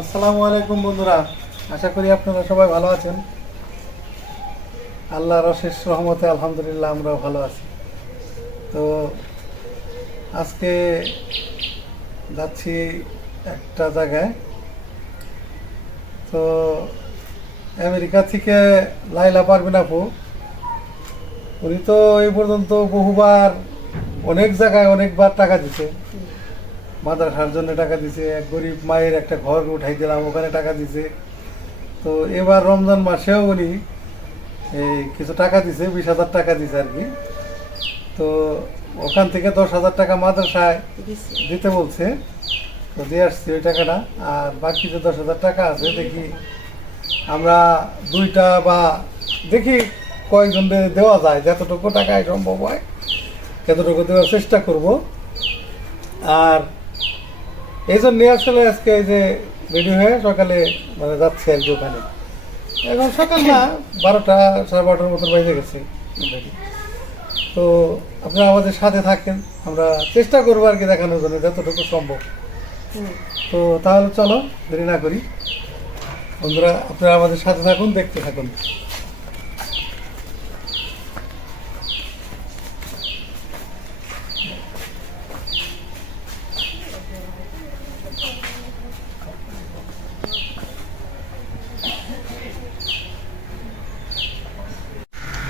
আসসালামু আলাইকুম বন্ধুরা, আশা করি আপনারা সবাই ভালো আছেন। আল্লাহর অশেষ রহমতে আলহামদুলিল্লাহ আমরাও ভালো আছি। তো আজকে যাচ্ছি একটা জায়গায়। তো আমেরিকা থেকে লাইলা পারভিন আপু, উনি তো এই পর্যন্ত বহুবার অনেক জায়গায় অনেকবার টাকা দিছে। মাদ্রাসার জন্য টাকা দিছে, এক গরিব মায়ের একটা ঘর উঠাই দিলাম, ওখানে টাকা দিছে। তো এবার রমজান মাসেও উনি এই কিছু টাকা দিছে, 20,000 টাকা দিছে আর কি। তো ওখান থেকে 10,000 টাকা মাদ্রাসায় দিতে বলছে, তো দিয়ে আসছি ওই টাকাটা। আর বাকি যে 10,000 টাকা আছে, দেখি আমরা দুইটা বা দেখি কয়েকজন দেওয়া যায়, যতটুকু টাকায় সম্ভব হয় ততটুকু দেওয়ার চেষ্টা করব। আর এই জন্য আসলে আজকে এই যে রেডি হয়ে সকালে মানে যাচ্ছে আর কি ওখানে। এখন সকাল না, 12টা 12:30 মতো বেজে গেছে। তো আপনারা আমাদের সাথে থাকেন, আমরা চেষ্টা করবো আর কি দেখানোর জন্য যতটুকু সম্ভব। তো তাহলে চলো দেরি না করি বন্ধুরা, আপনারা আমাদের সাথে থাকুন, দেখতে থাকুন।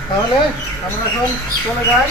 তাহলে আমরা এখন চলে যাই।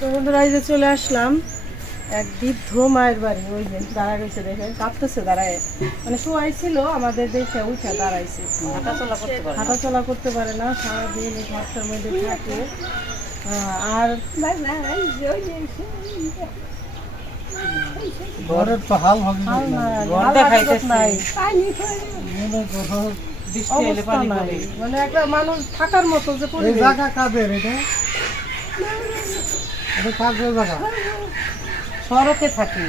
তো বন্ধুরা, এই যে চলে আসলাম এক বৃদ্ধ মায়ের বাড়ি। ওই যে দাঁড়ায় রয়েছে, দেখেন কাঁপতেছে দাঁড়ায়, মানে শোয়াই ছিল আমাদের দেখে উঠে দাঁড়াইছে। হাঁটাচলা করতে পারে না, সারাদিন এই ঘরটার মধ্যে থাকে। আর ঘরের তো হাল হবে না, মানে একটা মানুষ থাকার মতো যে জায়গা কাদের এটা? এটা কাদের জায়গা? সড়কে থাকি,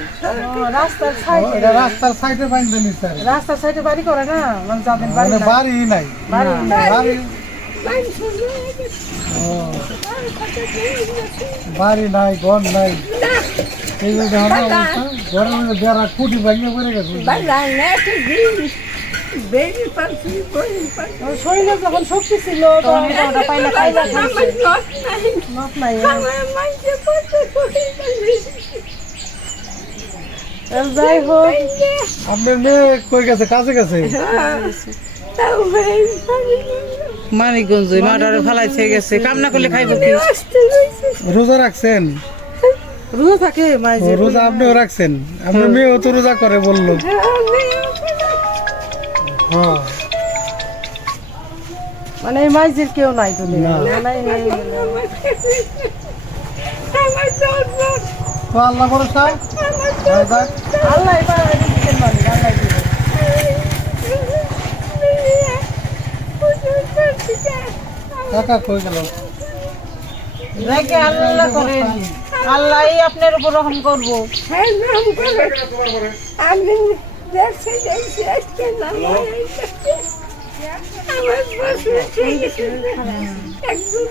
রাস্তার সাইডে। এটা রাস্তার সাইডে বাইন্ধে নিছে, রাস্তার সাইডে বাড়ি করে না, মানে যাদের বাড়ি মানে বাড়ি নাই, বাড়ি বাড়ি নাই, ঘর নাই। এই যে দেখো অবস্থা, ঘরের মধ্যে বেড়া কুটি ভাঙিয়ে পড়ে গেছে। শরীরে যখন শক্তি ছিল যাই হোক। আপনার মেয়ে কই গেছে? কাজে গেছে মানিকগঞ্জ মার্ডারে ফেলাইছে গেছে, কামনা করলে খাইব কি? রোজা রাখছেন? রোজা থাকে মাঝে। রোজা আপনিও রাখছেন? আপনার মেয়েও তো রোজা করে বললো। হ্যাঁ, মানে এই মাঝের কেউ নাই তো, আল্লাহ ভরসা। আল্লাহ কিসের মালিক আল্লাহ দিবে। টাকা কই গেল? যাকে আল্লাহ করেন, আল্লাহই আপনার উপর রহম করবো। আমি দেখছি দেখছি আজকে নাম আমার বসে একদম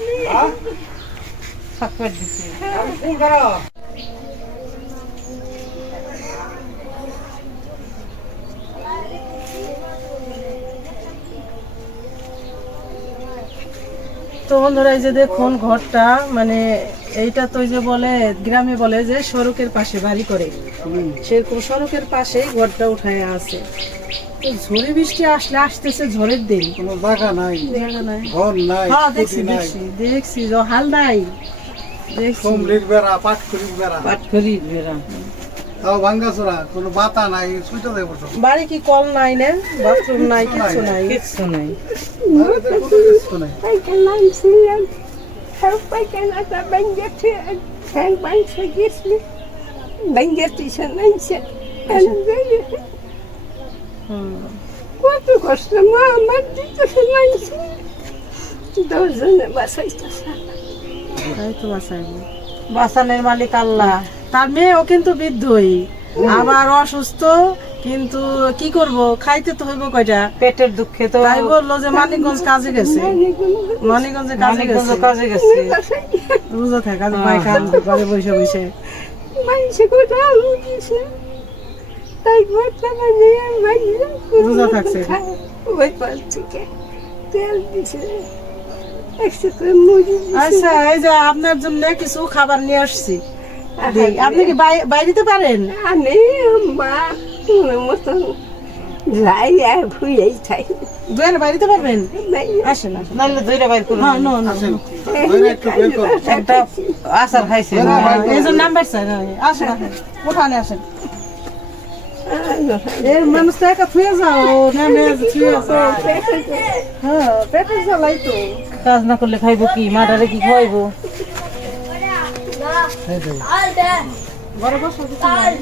থাকবে দিছে। তো বন্ধুরা এই যে দেখুন ঘরটা, মানে এইটা তো ওই যে বলে গ্রামে বলে যে সড়কের পাশে বাড়ি করে, সেরকম সড়কের পাশেই ঘরটা উঠায় আছে। তো ঝড়ে বৃষ্টি আসলে আসতেছে ঝড়ের দিন, কোনো জায়গা নাই, জায়গা নাই। ঘর নাই, হ্যাঁ খুঁটি দেখছি নাই, দেখছি দেখছি হাল নাই দেখছি। কমলির বেড়া, পাটকুড়ির বেড়া, পাট করি বেড়া। তাও ভাঙ্গাচোরা, কোনো বাতা নাই, সুইটা দেয় বসো। বাড়ি কি কল নাই না, বাথরুম নাই, কিছু নাই। কিচ্ছু নাই। বাড়িতে কোনো কিছু নাই। পায়খানা ছিলেন সব পায়খানাটা ভেঙেছে ফ্যান বাঁধছে গেছিল ভেঙেছে নাইছে কত কষ্ট মা আমার দিতেছে নাইছে 10 জনে বাঁচাইতেছে তাই তো বাসাইবো। বাসানের মালিক আল্লাহ। তার মেয়েও কিন্তু বৃদ্ধই, আবার অসুস্থ, কিন্তু কি করব, খাইতে তো হইব কয়টা। পেটের দুঃখে তো তাই বললো যে মানিকগঞ্জ কাজে গেছে, মানিকগঞ্জে কাজে মানিকগঞ্জ গেছে, কাজে গেছে। রোজা থাকে আজ পায়খান ঘরে বসে বসে। মানুষে কোথাও আলু দিছে তাই ঘরটা বানিয়ে বানিয়ে রোজা থাকছে। ওই পাল থেকে তেল দিছে একশো করে মুড়ি দিছে। আচ্ছা এই যে আপনার জন্য কিছু খাবার নিয়ে আসছি, দেই। আপনি কি বাইরেতে পারেন? আমি মা তোমার মতন যাই আর ভুলেই থাই দুয়ের বাড়িতে পারবেন? আসেন আসেন। নাহলে ধইরা বাইর করুন। হ্যাঁ নো নো, ধরে একটু বের করো। একটা আচার খাইছে। এই যে নাম্বার স্যার, আসেন আসেন, ওখানে আসেন। এর মানুষ তো একা থুয়ে যাও, নামে থুয়ে যাও। হ্যাঁ পেটের জ্বালাই তো। কাজ না করলে খাইবো কি? মাটারে কি খাওয়াইবো? এই যে, বড় বসা কিছু নাই,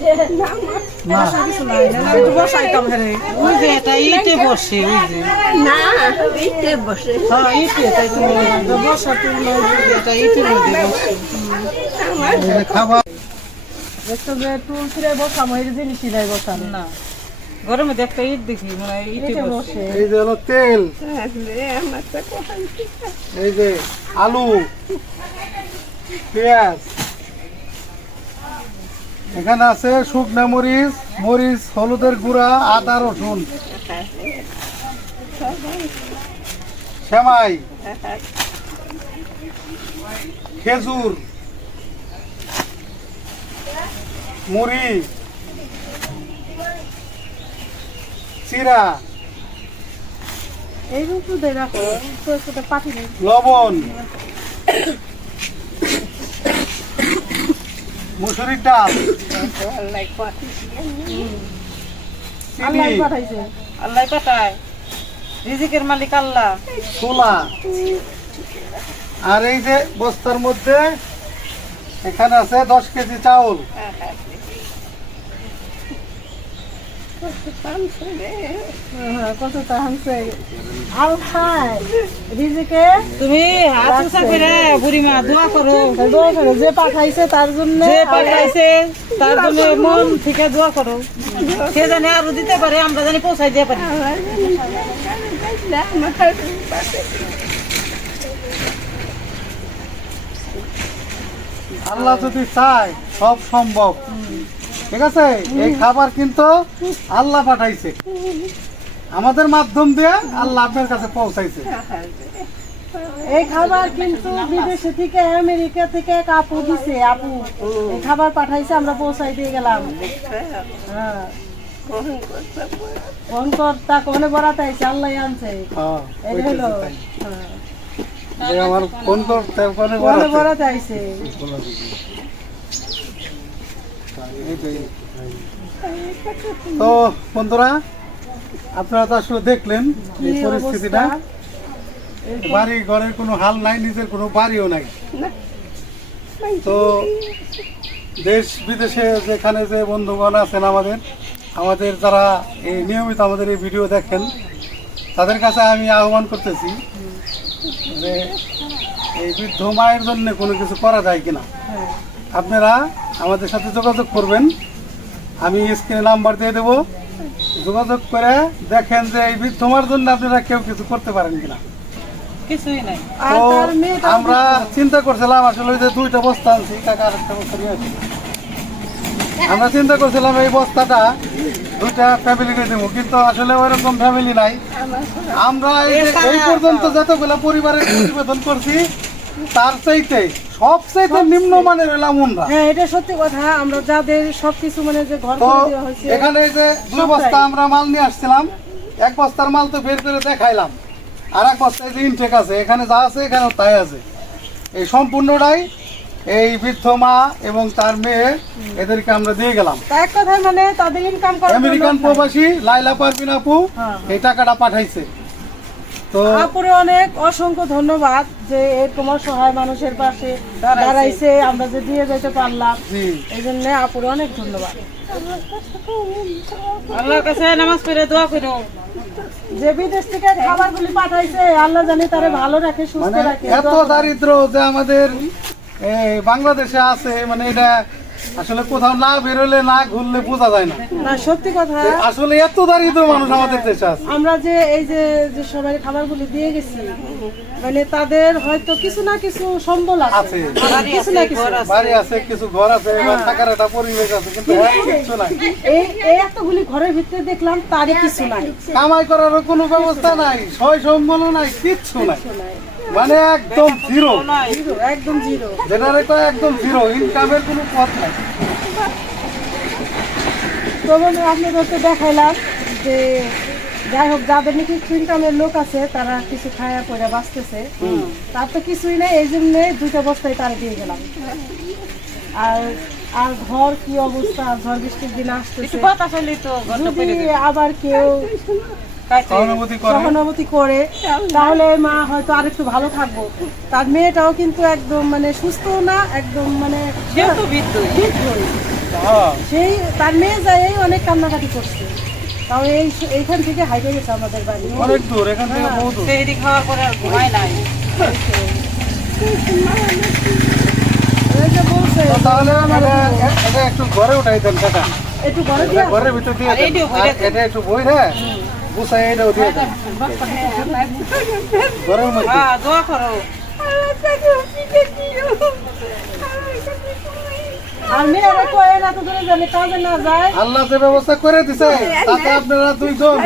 বসা কিছু নাই, একটু বসাইতাম হেরে। ওই যে এটা ইটে বসে, ওই যে। না ইতে বসে হ্যাঁ ইটে, তাই তো বসা তো নাই, এটা ইটের মধ্যে বসে। এই যে খাবার, দেখতো যে টুল ফিরে বসাম, এই জিনিসই নাই বসাম না ঘরের মধ্যে একটা ইট দেখি, মানে ইটে এটা বসে। বসে। এই যে হলো তেল, আমার তো কোথায় এই যে আলু, পেঁয়াজ, এখানে আছে শুকনা মরিচ, মরিচ, হলুদের গুঁড়া, আদা, রসুন, সেমাই, খেজুর, মুড়ি, চিরা, এই রূপ দিয়ে রাখো, তো একটু পাঠি নেই। লবণ, মুসুরির ডাল, চিনি, আল্লাহ পাঠাইছে। আল্লাহ পাঠায়, রিজিকের মালিক আল্লাহ। ছোলা, আর এই যে বস্তার মধ্যে এখানে আছে 10 কেজি চাউল। হ্যাঁ, কত টানছে। আল খায় রিজিকে, তুমি হাত উঁচা করে বুড়িমা দোয়া করো। দোয়া করে, যে পাঠাইছে তার জন্য। যে পাঠাইছে তার জন্য মন থেকে দোয়া করো, সে জানে আরো দিতে পারে, আমরা জানি পৌঁছাই দিতে পারি। আল্লাহ যদি চায় সব সম্ভব। ঠিক আছে, এই খাবার কিন্তু আল্লাহ পাঠাইছে, আমাদের মাধ্যম দিয়ে আল্লাহ আপনার কাছে পৌঁছাইছে। এই খাবার কিন্তু বিদেশে থেকে, আমেরিকা থেকে এক আপু দিছে, আপু এই খাবার পাঠাইছে, আমরা পৌঁছাই দিয়ে গেলাম। হ্যাঁ ফোন করতা কোনে বরাতে আইছে, আল্লাহ আনছে। হ্যাঁ, এই হলো যে আমার ফোন করতে ওখানে কোনে বরাতে আইছে। তো বন্ধুরা, আপনারা তো আসলে দেখলেন এই কি পরিস্থিতিটা। অবস্থা। বাড়ি ঘরের কোনো হাল নাই, নিজের কোনো বাড়িও নাই। তো দেশ বিদেশে যেখানে যে বন্ধুগণ আছেন আমাদের, আমাদের যারা এই নিয়মিত আমাদের এই ভিডিও দেখেন তাদের কাছে আমি আহ্বান করতেছি যে এই বৃদ্ধ মায়ের জন্য কোনো কিছু করা যায় কিনা। হ্যাঁ আপনারা আমাদের সাথে যোগাযোগ করবেন, আমি স্ক্রিনে নাম্বার দিয়ে দেবো, যোগাযোগ করে দেখেন যে এই বৃদ্ধ মার জন্য আপনারা কেউ কিছু করতে পারেন কিনা। কিছুই নাই। আর তো তার মেয়েটা আমরা চিন্তা করছিলাম আসলে ওই যে 2টা বস্তা আনছি, কাকা আরেকটা বস্তা নিয়ে আসি। আমরা চিন্তা করছিলাম এই বস্তাটা 2টা ফ্যামিলিকে দেবো, কিন্তু আসলে ওইরকম ফ্যামিলি নাই। আমরা এই পর্যন্ত যতগুলো পরিবারের প্রতিবেদন করছি তার চাইতে সবচাইতে নিম্নমানের হলাম আমরা। হ্যাঁ এটা সত্যি কথা, আমরা যাদের সবকিছু মানে যে ঘর তো করে দেওয়া হয়েছে এখানে এই যে 2 বস্তা আমরা মাল নিয়ে আসছিলাম, 1 বস্তার মাল তো বের করে দেখাইলাম, আর 1 বস্তায় যে ইনটেক আছে এখানে যা আছে এখানেও তাই আছে। এই সম্পূর্ণটাই এই বৃদ্ধ মা এবং তার মেয়ে এদেরকে আমরা দিয়ে গেলাম। তা এক কথায় মানে তাদের ইনকাম করার জন্য আমেরিকান প্রবাসী লাইলা পারভিন আপু হ্যাঁ। এই টাকাটা পাঠাইছে। তো আপুরে অনেক অসংখ্য ধন্যবাদ যে এরকম অসহায় মানুষের পাশে দাঁড়াইছে, আমরা যে দিয়ে যেতে পারলাম, জি এই জন্য আপুরে অনেক ধন্যবাদ। আল্লাহর কাছে নামাজ পড়ে দোয়া করো। যে বিদেশ থেকে খাবারগুলি পাঠাইছে আল্লাহ জানি তারে ভালো রাখে, সুস্থ মানে রাখে। এত দারিদ্র যে আমাদের বাংলাদেশে আছে, মানে এটা আসলে কোথাও না বেরোলে না ঘুরলে বোঝা যায় না। না সত্যি কথা, যে আসলে এত দারিদ্র মানুষ আমাদের দেশে আছে। আমরা যে এই যে যে সবাই খাবারগুলি দিয়ে গেছি, মানে তাদের হয়তো কিছু না কিছু সম্বল আছে, আছে। কিছু না কিছু বাড়ি আছে, কিছু ঘর আছে, এবার থাকার একটা পরিবেশ আছে, কিন্তু কিছু নাই। এই এই এতগুলি ঘরের ভিতরে দেখলাম তারই কিছু নাই। কামাই করারও কোনো ব্যবস্থা নাই, সয় সম্বলও নাই, কিচ্ছু নাই, মানে একদম জিরো, জিরো, একদম জিরো। যেটারে কয় একদম জিরো, ইনকামের কোনো পথ নাই। তখন আপনাদেরকে দেখাইলাম যে যাই হোক যাদের নাকি ইনকামের লোক আছে তারা কিছু খায়া পয়সা বাঁচতেছে, তার তো কিছুই নেই, এই জন্য 2টা বস্তায় তারা দিয়ে গেলাম। আর আর ঘর কি অবস্থা, ঝড় বৃষ্টির দিন আসতেছে, একটু বাতাস হলে তো ঘরটা যদি পেরে দেবে। আবার কেউ সহানুভূতি করে সহানুভূতি করে তাহলে মা হয়তো আরেকটু ভালো থাকবো। তার মেয়েটাও কিন্তু একদম মানে সুস্থ না, একদম মানে সেও তো বিদ্যুৎ। বিদ্রোহী। হ্যাঁ। সেই তার মেয়ে যায় অনেক কান্নাকাটি করছে, তাও এইখান থেকে হাইটে গেছে আমাদের বাড়ি। অনেক দূর, এখান থেকে বহু দূর। সেহরি খাওয়ার পরে আর ঘুমাই নাই। এই যে বলছে তো তাহলে এটা একটু ঘরে উঠাই দেন কাকা, একটু ঘরে দিয়া ঘরের ভিতর দিয়ে আর দেন। এইটাও বইরা আর এটা একটু বই রে বুঝাই, এটাও দিয়ে দেন ঘরের মধ্যে। হ্যাঁ দোয়া করো। আর মেয়েরা কয়ে না তো ধরে জানে কাজে না যায়, আল্লাহ যে ব্যবস্থা করে দিছে তাতে আপনারা 2 জন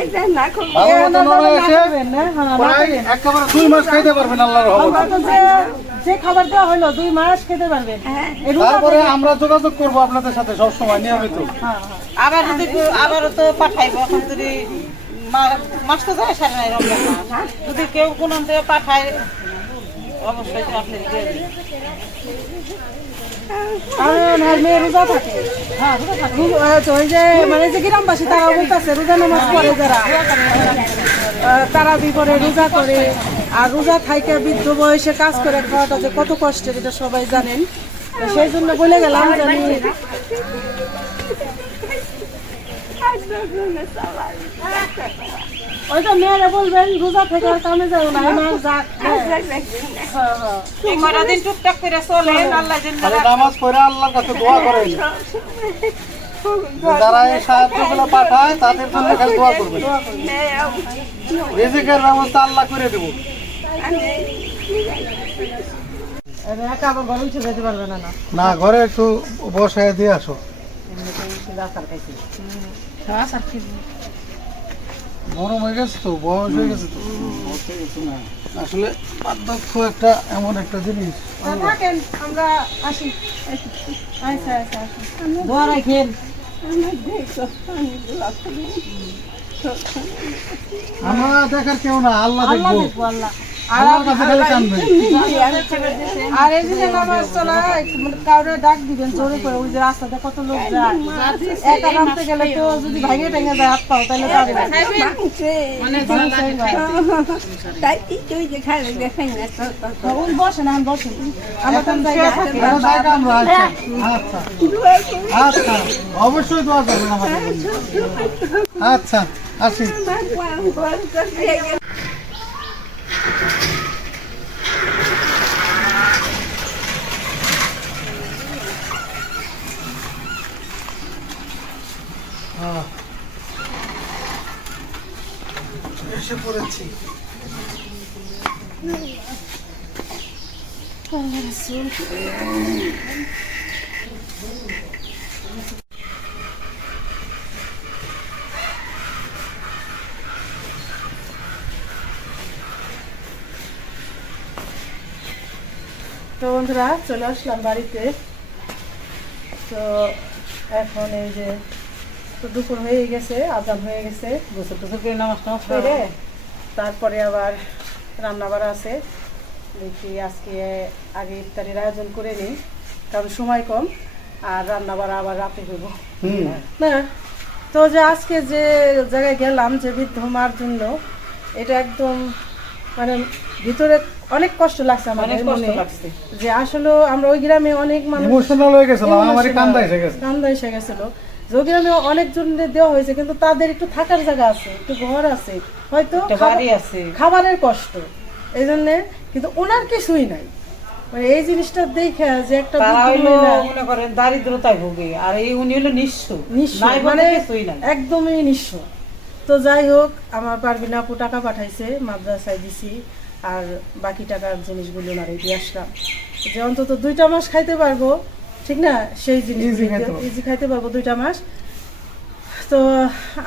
ভালো এ মতো না নড়ে না এসে করবেন না, হ্যাঁ না প্রায় করবেন। একেবারে 2 মাস খাইতে পারবেন আল্লাহর আমরা রহমতে। তো যে খাবার দেওয়া হলো 2 মাস খেতে পারবেন। এই রোজা তারপরে থেকে- আমরা যোগাযোগ করব আপনাদের সাথে সব সময় নিয়মিত। হ্যাঁ, আবার যদি আবারও তো পাঠাইবো, এখন যদি মাস তো যায় সারে নাই রমজান মাস। যদি কেউ কোনো থেকে পাঠায় অবশ্যই তো আপনি দিয়ে দিন। কারণ আর মেয়ে রোজা থাকে। হ্যাঁ, রোজা থাকে। তো ওই যে মানে যে গ্রামবাসী তারা বলতেছে রোজা নামাজ পড়ে যারা, তারা বিপরে রোজা করে, আর রোজা খাইকে বৃদ্ধ বয়সে কাজ করে খাওয়াটা যে কত কষ্টের এটা সবাই জানেন। তো সেই জন্য বলে গেলাম যে আমি ওই তো মেয়েরা বলবেন রোজা থেকে আর কামে যাও না, আমার যাক। হ্যাঁ, হ্যাঁ। এই কটা দিন টুকটাক করে চলে আল্লাহ যেন খালি নামাজ পড়ে আল্লাহর কাছে দোয়া করেন, যে যারা এই সাহায্যগুলো পাঠায় তাদের জন্য খালি দোয়া করবেন। রিজিকের ব্যবস্থা আল্লাহ করে দেব। এবার একা আবার গরম ছেড়ে যেতে পারবে না। না না, ঘরে একটু বসায় দিয়ে আসো। গরম হয়ে গেছে তো, বয়স হয়ে গেছে তো। আসলে বার্ধক্য একটা এমন একটা জিনিস। তা থাকেন, আমরা আসি। আচ্ছা আচ্ছা আসি। দোয়া রাখেন। আমরা দেখার কেউ না, আল্লাহ আল্লাহ দেখবো। দেখবো, আল্লাহ আল্লাহর কাছে খালি কাঁদবেন। আর এই যে নামাজ চলা কাউরে ডাক দিবেন জোরে করে, ওই যে রাস্তাতে কত লোক যায়, একা নামতে গেলে তো যদি ভাঙে টেঙে যায় হাত পাও তাহলে পারে না। তাই তুই যে খালি দেখাই না ওই বসেন, আমি বসেন, আমরা তো জায়গা কেন জায়গা আমরা? আচ্ছা আচ্ছা, অবশ্যই দোয়া করবেন আমাদের জন্য। আচ্ছা আসি। এসে পড়েছি। তো বন্ধুরা চলে আসলাম বাড়িতে। তো এখন এই যে তো দুপুর হয়ে গেছে, আজান হয়ে গেছে, গোসল টোসল করে নামাজ টামাজ করে তারপরে আবার রান্না বাড়া আছে। দেখি আজকে আগে ইফতারির আয়োজন করে নিই, কারণ সময় কম, আর রান্না বাড়া আবার রাতে করবো না। তো যে আজকে যে জায়গায় গেলাম যে বৃদ্ধ মার জন্য, এটা একদম মানে ভিতরে অনেক কষ্ট লাগছে আমাদের মনে, যে আসলে আমরা ওই গ্রামে অনেক মানুষ ইমোশনাল হয়ে গেছিল, আমারই কান্দা এসে গেছে। কান্দা এসে গেছিল। যে ওই গ্রামে অনেকজনের দেওয়া হয়েছে, কিন্তু তাদের একটু থাকার জায়গা আছে, একটু ঘর আছে, হয়তো বাড়ি আছে, খাবারের কষ্ট, এই জন্যে, কিন্তু ওনার কিছুই নাই। মানে এই জিনিসটা দেখে যে একটা তারা বৃদ্ধ হইলো মহিলা মনে করেন দারিদ্রতায় ভোগে, আর এই উনি হলো নিঃস্ব, নিঃস্ব, নাই মানে বলে কিছুই নাই। একদমই নিঃস্ব। তো যাই হোক, আমার পারবিন আপু টাকা পাঠাইছে, মাদ্রাসায় দিছি, আর বাকি টাকার জিনিসগুলো ওনারে দিয়ে আসলাম, যে অন্তত 2টা মাস খাইতে পারবো, ঠিক না, সেই জিনিস ইজি খাইতে পারবো 2টা মাস। তো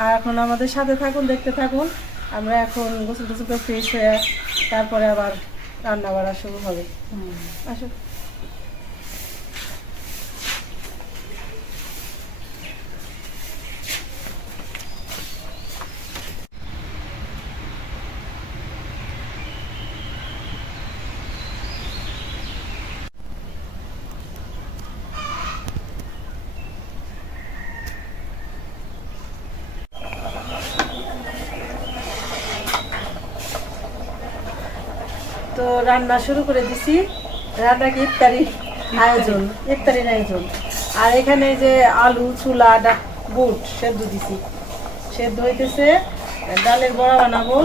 আর এখন আমাদের সাথে থাকুন, দেখতে থাকুন। আমরা এখন গোসল টোসল করে ফ্রেশ হয়ে তারপরে আবার রান্না বাড়া শুরু হবে। আসো। তো রান্না শুরু করে দিছি, রান্না কি ইফতারির আয়োজন। আর এখানে যে আলু, ছোলা, বুট সেদ্ধ দিছি, সেদ্ধ হইতেছে, ডালের বড়া বানাবো।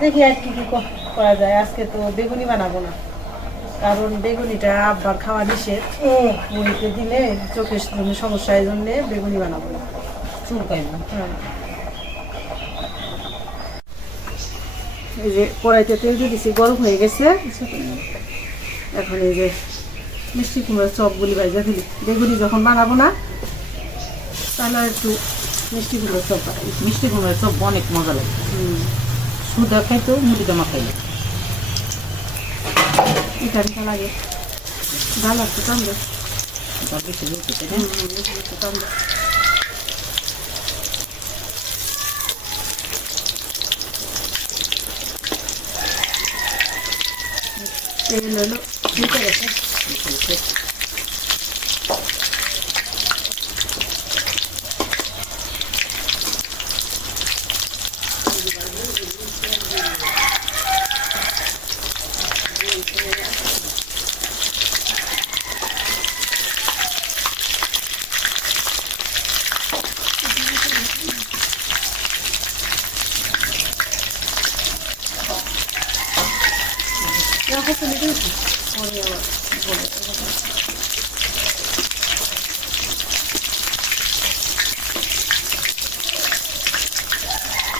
দেখি আর কি কি করা যায়। আজকে তো বেগুনি বানাবো না, কারণ বেগুনিটা আব্বার খাওয়া নিষেধ, মুড়িতে দিলে চোখের জন্য সমস্যা, এই জন্য বেগুনি বানাবো না, চুলকাইব। হ্যাঁ। এই যে কড়াইতে তেল দিয়ে দিছি, গরম হয়ে গেছে। এখন এই যে মিষ্টি কুমড়ার চপগুলি ভাজা ফেলি, বেগুনি যখন বানাবো না তাহলে একটু মিষ্টি কুমড়ার চপ বানাই। মিষ্টি কুমড়ার চপ অনেক মজা লাগে, সুদা খাইতেও মুড়ি জামা খাইলে এটা লাগে, ভালো লাগছে, টানবে বেশি বলতেছে। টানবে। তেল হলো ফুটে গেছে।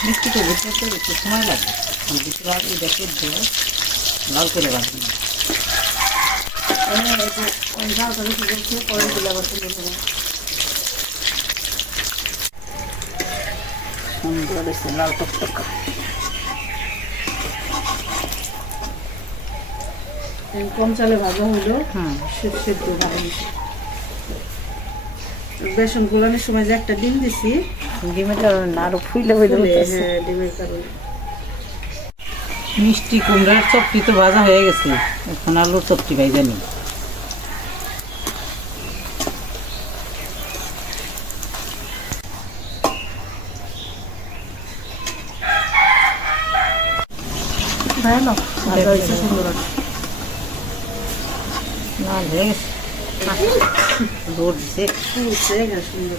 মিষ্টি তো ঘুরতে একটু সময় লাগে, এটা করতে লাল করে রাখবি। সুন্দর হয়েছে, লাল টকটক। কম চালে ভাজা হলো, সেদ্ধ ভালো হয়েছে। বেসন গোলানোর সময় যে একটা ডিম দিছি, ডিমের কারণে আরো ফুলে ফুলে, হ্যাঁ ডিমের কারণে। মিষ্টি কুমড়ার চপটি তো ভাজা হয়ে গেছে, এখন আলুর চপটি ভাজা নিই। ভালো ভাজা হয়েছে সুন্দর। লাল হয়ে গেছে, দৌড় দিছে। সুন্দর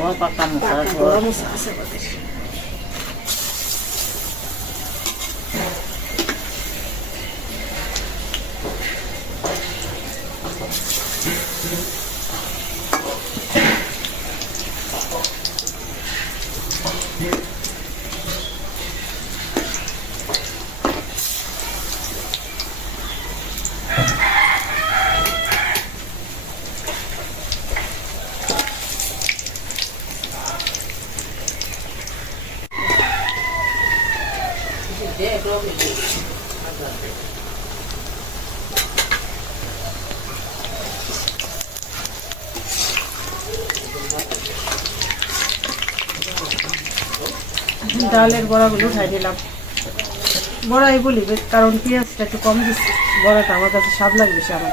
বড় পাকা মশলা বড় মশলা আছে আমাদের। ডালের বড়াগুলো উঠাই দিলাম। বড়াই বলি কারণ পেঁয়াজটা একটু কম দিচ্ছি, বড়াটা আমার কাছে স্বাদ লাগে বেশি আমার।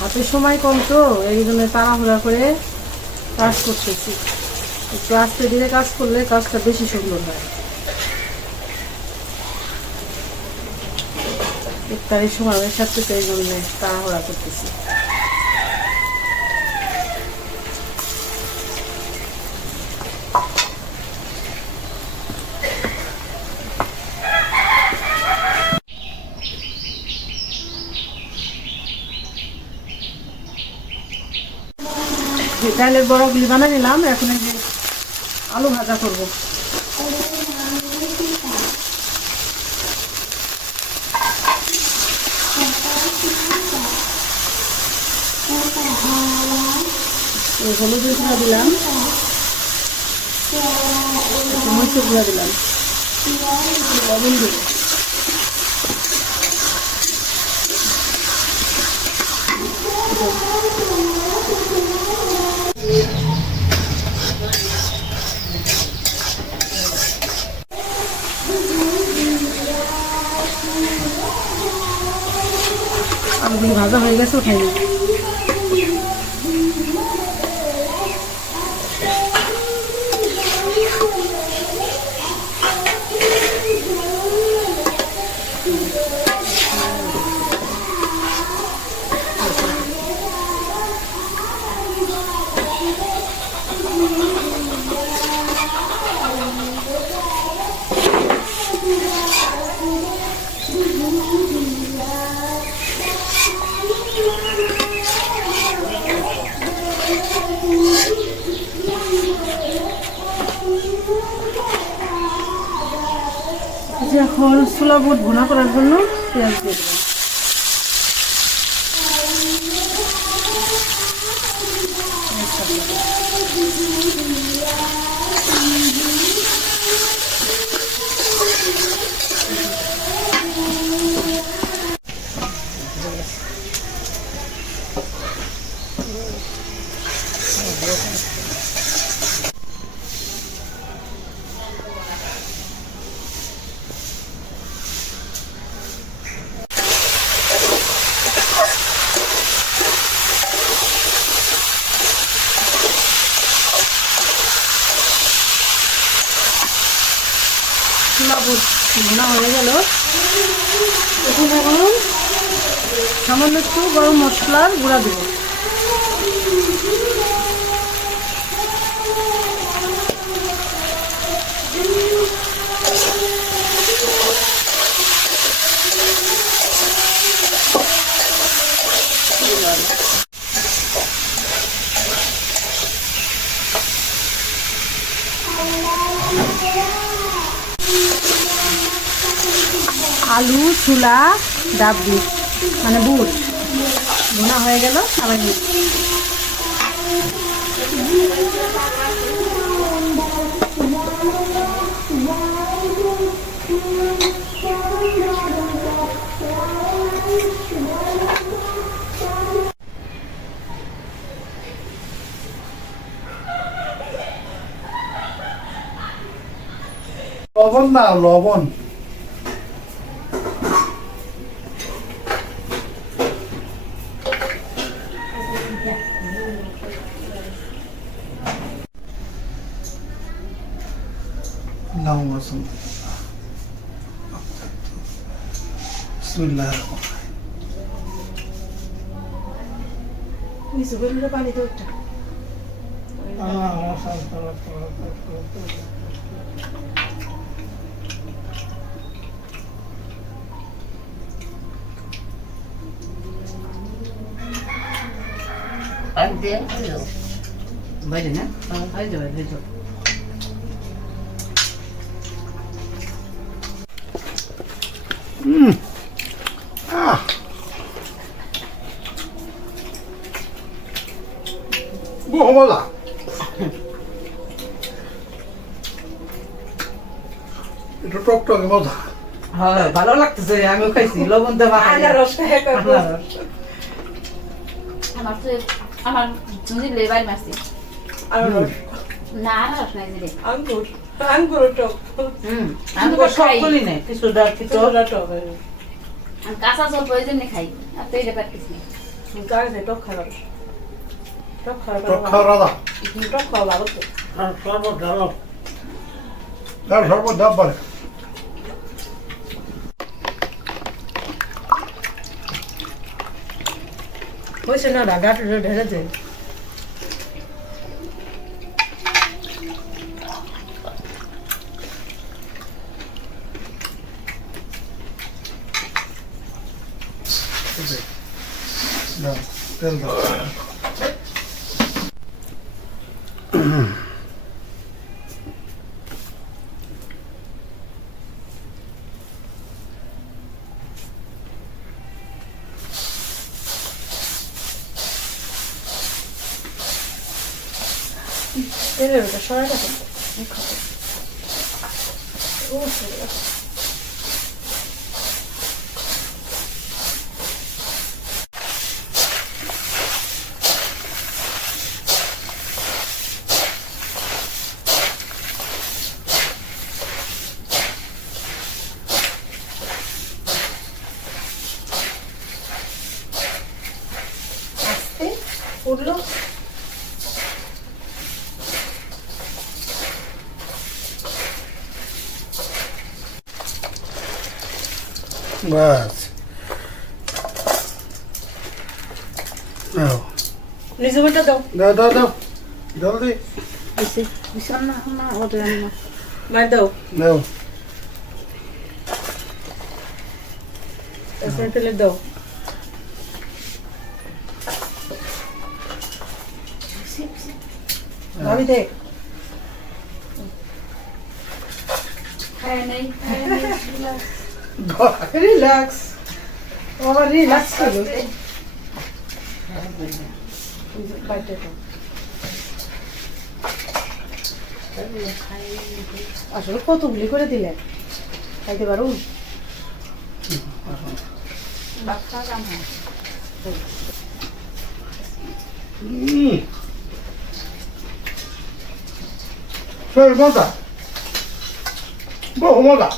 হাতে সময় কম তো এই জন্য তাড়াহুড়া করে কাজ করতেছি। একটু আস্তে ধীরে কাজ করলে কাজটা বেশি সুন্দর হয়। ইফতারের সময় আমি সাথে এই জন্য তাড়াহুড়া করতেছি। ডালের বড়াগুলি বানিয়ে নিলাম, এখন এই যে আলু ভাজা করব। হলুদের গুঁড়া দিলাম, মরিচের গুঁড়া দিলাম, লবণ দিব। আলুগুলি ভাজা হয়ে গেছে, উঠাই নিই। এখন ছোলা বুট ভুনা করার জন্য পেঁয়াজ দিয়ে দেবেন। ছোলা বুট ভুনা হয়ে গেল। এখন সামান্য একটু গরম মশলার গুঁড়া দেব। ছোলা ডাব দিয়ে মানে বুট বোনা হয়ে গেল আবার নিই। লবণ না লবণ اللهم صل بسم الله الرحمن নিচু করে পানি তো একটা বাইরে না বাইরে বাইরে মজা এটা টকটকে মজা হ্যাঁ ভালো লাগতেছে আমিও খাইছি লবণ দেওয়া আনারস খাই করবো। আমার তো আমার বুঝলি বাড়ি মারছি আনারস না আনারস নাই দিলে আঙ্গুর আঙ্গুর টক আমি তো খাই সবগুলি নেই কিছুটা কিছু ছোলা টক আমি কাঁচা জল প্রয়োজন খাই আর তো এটা পারতিস না গাছ টক খারাপ টক খারাপ টক খাওয়া রাধা টক খাওয়া ভালো তো তার সর্বত ডাব পারে হয়েছে না ডাটা ঢেলে দে দাও তেল দাও তেলের ওটা সরাটা আস্তে উঠলো বাস দাও নিজে বেটা দাও দাও দাও দাও জলদি ভীষণ না না ওটা না মার দাও দাও এসে তেলে দাও ভাবি দেখ খাই নাই রিল্যাক্স বাবা রিল্যাক্স করো বাইরে দাও আসলে কতগুলি করে দিলেন খাইতে পারুন বাচ্চা কাম হয় সেই মজা বহু মজা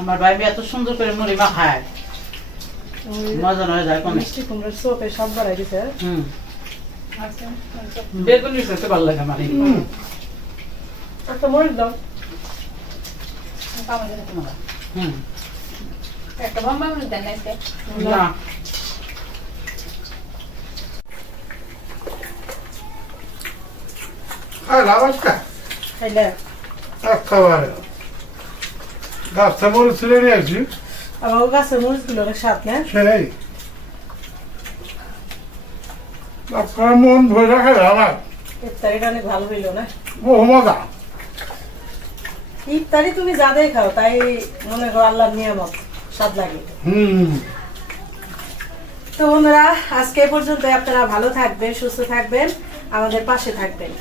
আমার ভাই এত সুন্দর করে মুড়ি মাখায় মজা নয় যায় কোন মিষ্টি কুমড়োর সোপে সব বাড়াই দিছে হুম বেগুনি খেতে ভালো লাগে আমার একটা মরিচ দাও হুম একটা bomba me দেন না আজকে না আর আওয়াজটা খাইলে একেবারে গাছটা মরে ছেড়ে নিয়ে আসছি আমার গাছের মরিচগুলোর স্বাদ না সেই আপনার মন ভরে রাখে আমার ইফতারিটা অনেক ভালো হইলো না? বহু মজা। ইফতারি তুমি যাদের খাও তাই মনে করো আল্লাহর নিয়ামত, স্বাদ লাগে। তো বন্ধুরা আজকে এই পর্যন্ত। আপনারা ভালো থাকবেন, সুস্থ থাকবেন, আমাদের পাশে থাকবেন।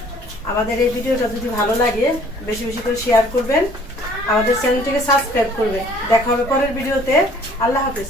আমাদের এই ভিডিওটা যদি ভালো লাগে বেশি বেশি করে শেয়ার করবেন, আমাদের চ্যানেলটিকে সাবস্ক্রাইব করবেন। দেখা হবে পরের ভিডিওতে। আল্লাহ হাফেজ।